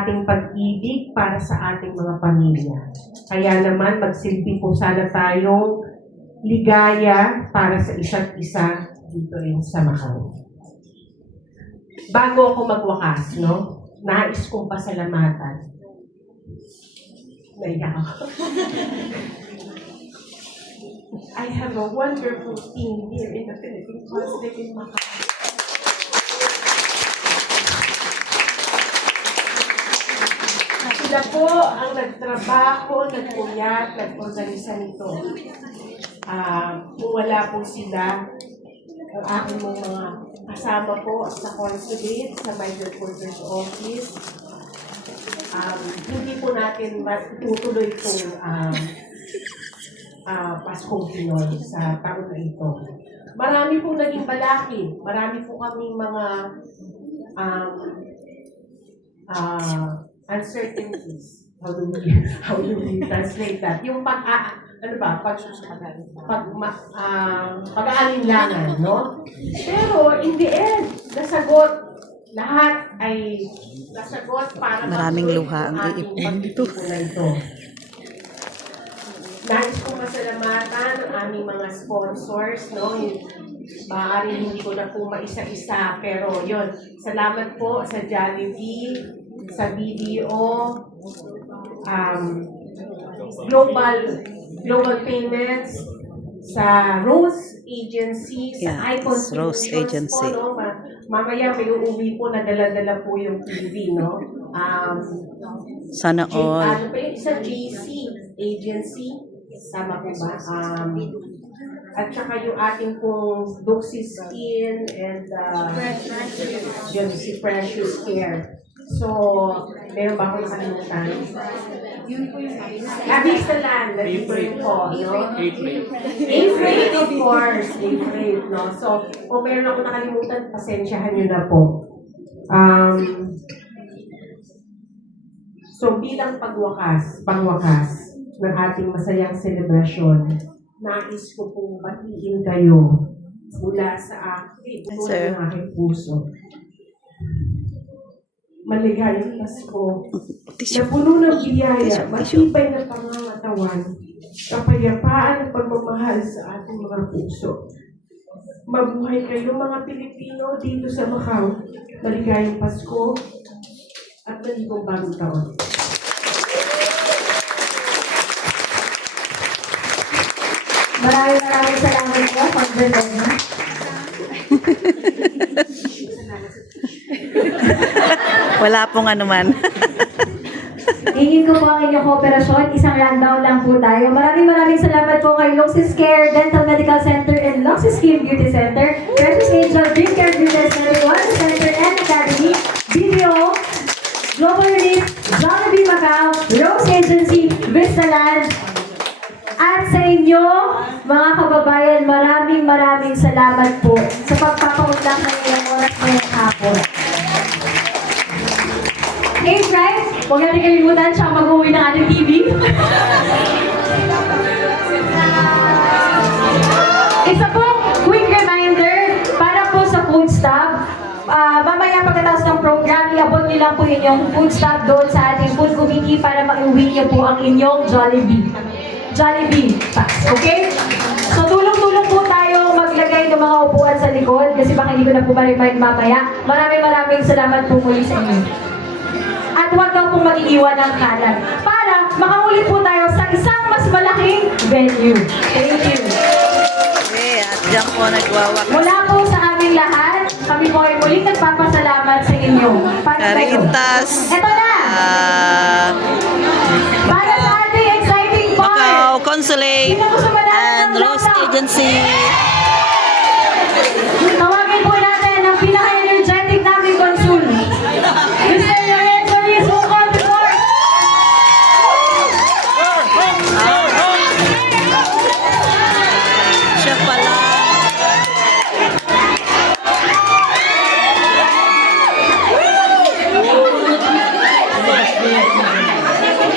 ating pag-ibig para sa ating mga pamilya. Kaya naman, magsilbi po sana tayong ligaya para sa isa't isa dito rin sa Macau. Bago ako magwakas, no? Nais kong pasalamatan. Naiyak ako. I have a wonderful team here in the Philippine Consulate in Macau. Sila po ang nagtrabaho, nagpuyat, nag-organisa nito. Kung wala po sila, ang aking mga kasama po sa consulate, sa Migrant Workers Office, hindi po natin tutuloy itong Paskong Pinoy sa taon na ito. Marami pong naging balakid. Marami po kaming mga uncertainties. How do we translate that? Yung pag-aalinlangan, no? Pero in the end, nasagot. Lahat ay nasagot para maraming luha ang iipon dito. Nais kong masalamatan ang aming mga sponsors, no? Maaaring hindi ko na po maisa-isa, pero yun. Salamat po sa Jollibee, sa BDO, Global Payments, sa Rose Agency, sa Icon Rose Agency. Po, no? Mamaya may uuwi po na dala-dala po yung TV, no? Sana all. Ano pa yun? Sa JC Agency, sama po ba? At saka yung ating pong Doxy Skin and yun, si Precious Care. So, meron ba akong nakalimutan? Vistaland, na-different po, no? A-Freight, of course. A-Freight, no? So, kung meron ako nakalimutan, pasensyahan nyo na po. So, bilang pangwakas ng ating masayang selebrasyon, nais ko pong batiin kayo mula sa akin, mula ng aking puso. Maligayang Pasko, na puno ng biyaya, matibay na pangangatawan, kapayapaan at pagmamahal sa ating mga puso. Mabuhay kayo mga Pilipino dito sa Macau. Maligayang Pasko at maligong bagong taon. Maraming salamat po, Pag-Verona. Wala pong anuman. Hingin ko po ang inyong kooperasyon. Isang rundown lang po tayo. Maraming salamat po kay Loxis Care Dental Medical Center and Loxis Skin Beauty Center, Precious Angel Dream Care Beauty Center, One Center and Academy, BDO, Global Relief, Jollibee Macau, Rose Agency, Vistaland, at sa inyo, mga kababayan, maraming salamat po sa pagpapaunlak ng ilang oras ngayong hapon. Hey, friends, huwag natin kalimutan siya mag-uwi ng ating TV. Isa po, quick reminder, para po sa food stop, mamaya pagkatapos ng program, iabot niyo lang po inyong food stop doon sa ating food committee para maiuwi niyo po ang inyong Jollibee packs, okay? So tulong-tulong po tayo maglagay ng mga upuan sa likod kasi baka hindi ko na po ma-remind mamaya. Maraming salamat po muli sa inyo. At huwag daw pong mag-iiwan ng kalat para makaulit po tayo sa isang mas malaking venue. Thank you. Okay, at diyan po nagwawakas. Mula po sa aming lahat, kami po ay muling nagpapasalamat sa inyo. Caritas. Ito na! Para sa ating exciting part! Macau Consulate and Rose Agency. Tawagin po natin ang pinaka-energetic namin consul. Mr. Lorenzo Riz, who called before? Siya pala.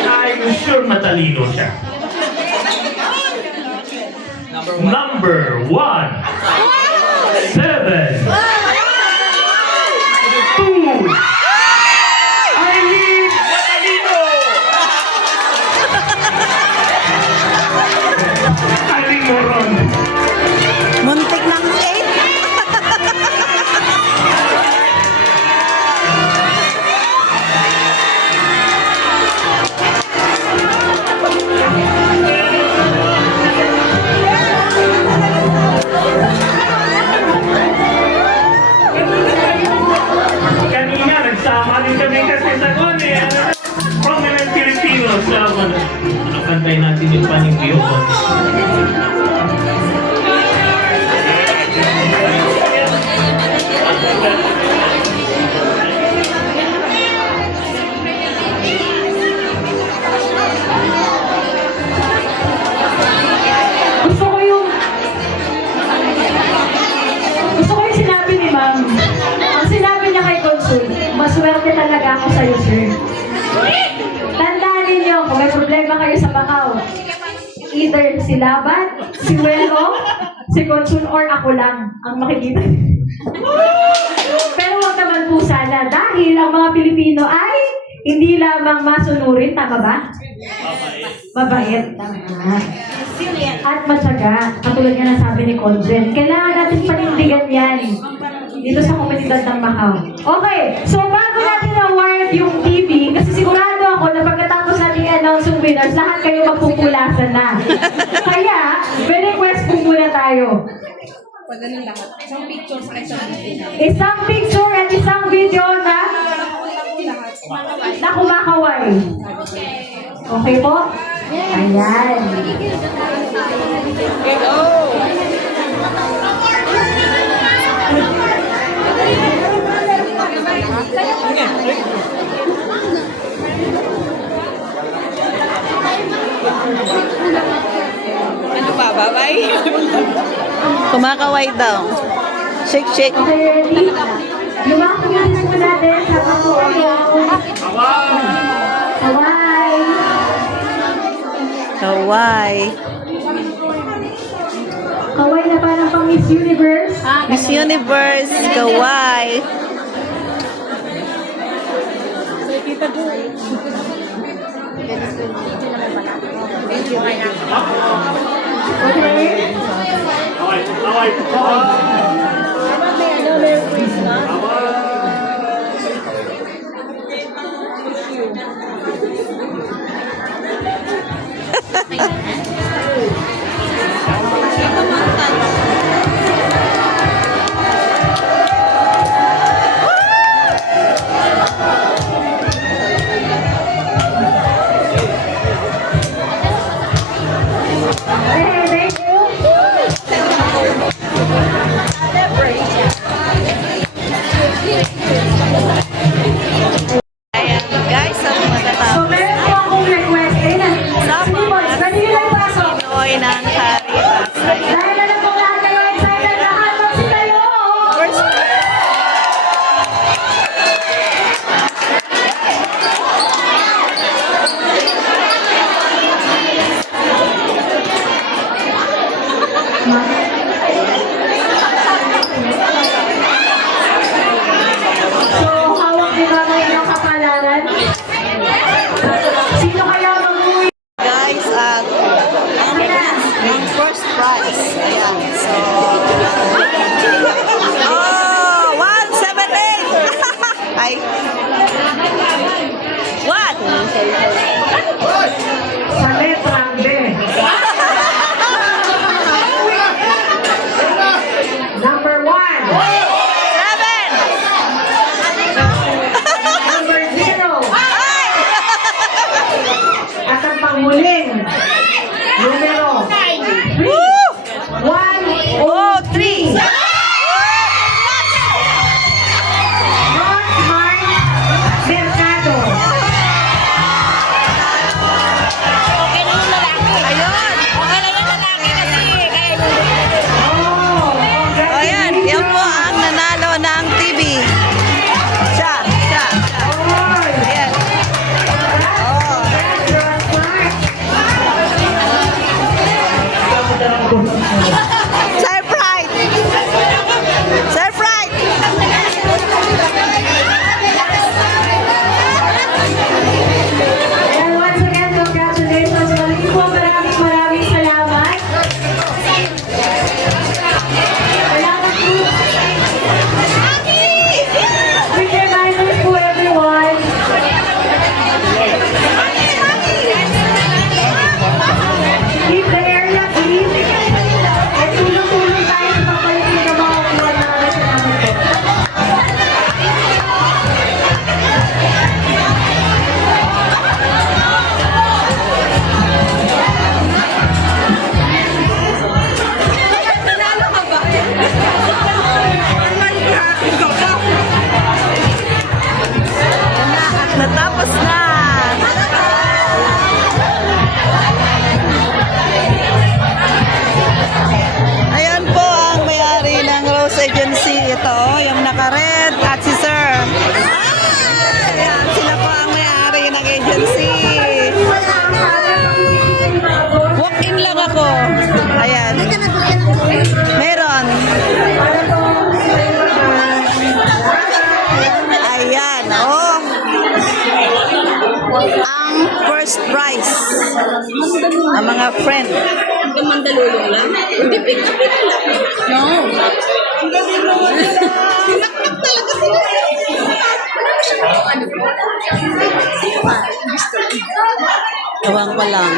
I'm sure matalino siya. Number 1, 7, 2, Eileen balita ko sa'yo, sir. Tandaan ninyo, kung may problema kayo sa Macau, either si Laban, si Welo, si Consul, or ako lang ang makikita. Pero wag naman po sana dahil ang mga Pilipino ay hindi lamang masunurin, tama ba? Mabait. Tama. At matyaga, katulad nga ng sabi ni Conjen. Kailangan natin panindigan yan dito sa komunidad ng Macau. Okay, so bago natin award yung TV, kasi sigurado ako na pagkatapos natin i-announce yung winners, lahat kayo magpupulasan na. Kaya, may request po muna tayo. Isang picture at isang video na kumakaway. Okay po? Ayan. Ano pa, babay? Kumakaway daw. Shake, shake. Okay, ready? Lumakas mo natin sa patuloy. Hawaii. Kaway. Kaway na parang pang Miss Universe. Miss Universe, kaway. Okay? Okay, thank you. Ayan, guys, ang So, matatapos meron po akong request. Ayun na. Sige po, pwede nyo lang pasok. Pinoy ng Karibasay. Dahil alam po lahat kayo excited, lahat magsi kayo. First, So, hawak ni Mama yung kapalaran. Sino kaya mag-uwi? guys, yung first prize. Ayan, so... Oh, 178! Ay. What? Sa letrang B. Number 1. 7! Number 0. At ang panghuling numero 3. Woo! 1, Oh, 3! Northmart Mercado. Ayun! Okay na yung lalaki kasi. Oh, Ayan, yan po ang nanalo ng TV. Siya. Ayan. Oh. Surprise! Surprise! And once again, congratulations. Maraming po, maraming salamat. Salamat po. Quick reminders po, everyone. Keep the area clean. And Meron. Ayan, oh. Ang first prize. Ang mga friend. Mandaluyong lang. Hindi pick-up lang. No. Pinakpak talaga sila. Ewan ko lang.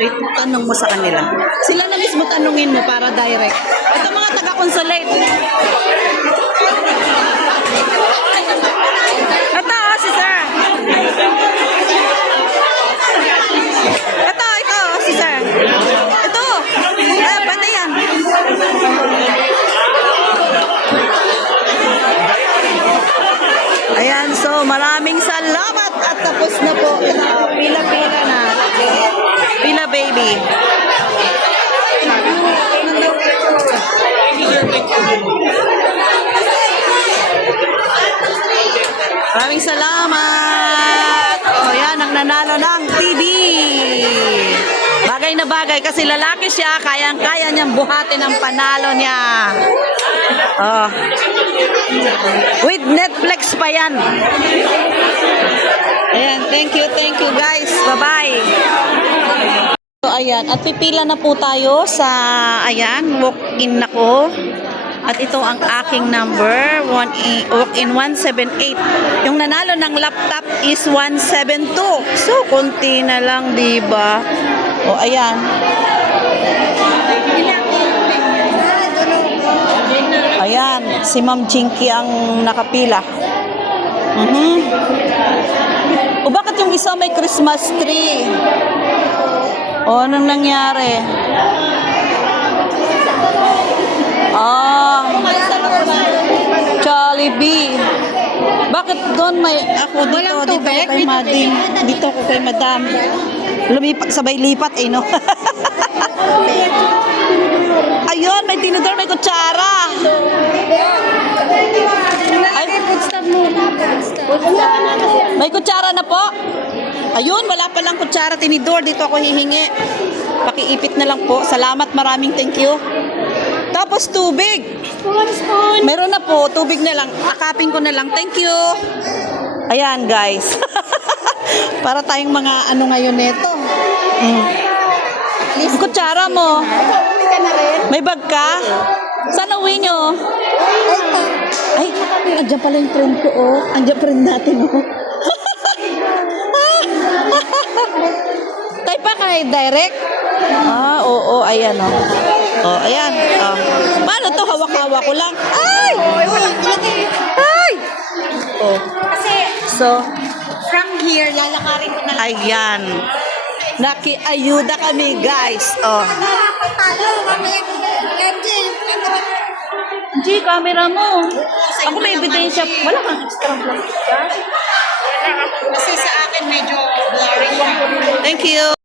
Wait, tanong mo sa kanila. Sila na mismo tanungin mo para direct. Ito mga taga-consulate. Ito, oh, si sir. Ito, si sir. Ito. Pwede yan. Ayan, so maraming salamat at tapos na po. Pila-pila na. Pila baby. Maraming salamat. O yan, ang nanalo ng TV. Bagay na bagay kasi lalaki siya, kayang-kaya niyang buhatin ang panalo niya. Oh. With Netflix pa yan. Ayan, thank you guys. Bye-bye. So, ayan, at pipila na po tayo sa, ayan, walk-in ako. At ito ang aking number, walk-in 178. Yung nanalo ng laptop is 172. So, konti na lang, diba? O, ayan. Ayan, si Ma'am Chinky ang nakapila. O, bakit yung isa may Christmas tree? O, anong nangyari? Jollibee. Bakit doon may ako dito ako kay Mading. Dito ako kay Madam. Lumipat sabay lipat no. Ayun, may tinidor, may kutsara. Ay, may kutsara na po. Ayun, wala pa lang kutsara, tinidor. Dito ako hihingi. Pakiipit na lang po. Salamat, maraming thank you. Tapos tubig. Meron na po, tubig na lang. Akapin ko na lang. Thank you. Ayan, guys. Para tayong mga ano ngayon nito. Ang kutsara mo. May bag ka? Saan uwi nyo? Ay, andyan pala yung friend ko, oh. Andyan friend natin, oh. Tayo pa kay direct? Oo, ayan, oh. Oh, ayan. Oh. Paano to? Hawak-hawak ko lang. Ay! Ay! Oh. Kasi, So, from here, lalakarin ko na lang. ayan. Nakiayuda kami, guys. Oh. G, camera mo. Ako may ebidensya. Wala kang extra vlog. Kasi sa akin, medyo blurry siya. Thank you.